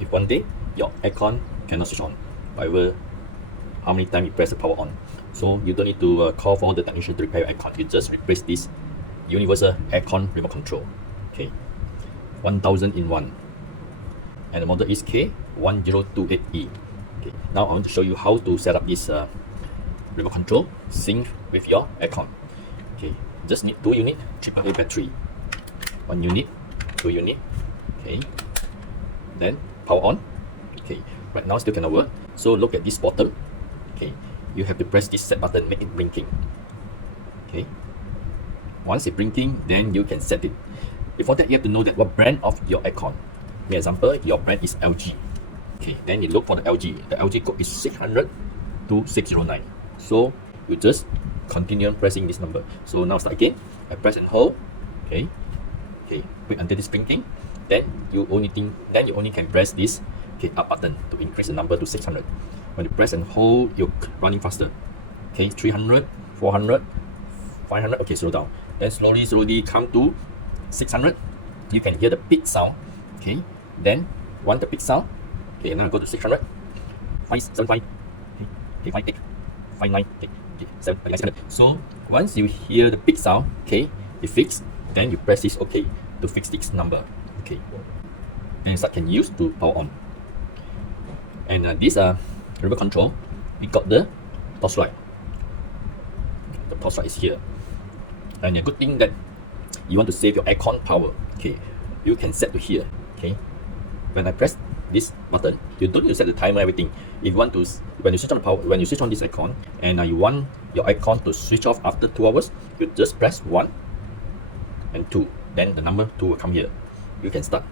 If one day your aircon cannot switch on, however, how many times you press the power on, so you don't need to call for the technician to repair your aircon. You just replace this universal aircon remote control. Okay, 1000 in one, and the model is K-1028E. Okay, now I want to show you how to set up this remote control sync with your aircon. Okay, just need 2 unit AAA battery, 1 unit, 2 unit. Okay, then power on. Okay, right now still cannot work, so look at this bottom. Okay, you have to press this set button, make it blinking. Okay, once it's blinking, then you can set it. Before that, you have to know that what brand of your aircon. For example, your brand is LG. Okay, then you look for the LG. The LG code is 600 to 609. So you just continue pressing this number. So now start again. I press and hold. Okay, okay, wait until it's blinking. Then you only can press this up button to increase the number to 600. When you press and hold, you're running faster. Okay, 300, 400, 500. Okay, slow down. Then slowly come to 600. You can hear the beep sound. Okay, then want the beep sound. Okay, now go to 600, 575, okay, 58, 59, okay, 700. So once you hear the beep sound, okay, it fixed. Then you press this OK to fix this number. Okay, and start can use to power on. And this remote control, we got the torchlight. The torchlight is here. And a good thing that you want to save your aircon power. Okay, you can set to here. Okay, when I press this button, you don't need to set the timer, everything. If you want to, when you switch on the power, when you switch on this aircon, and you want your aircon to switch off after 2 hours, you just press 1 and 2. Then the number 2 will come here. You can start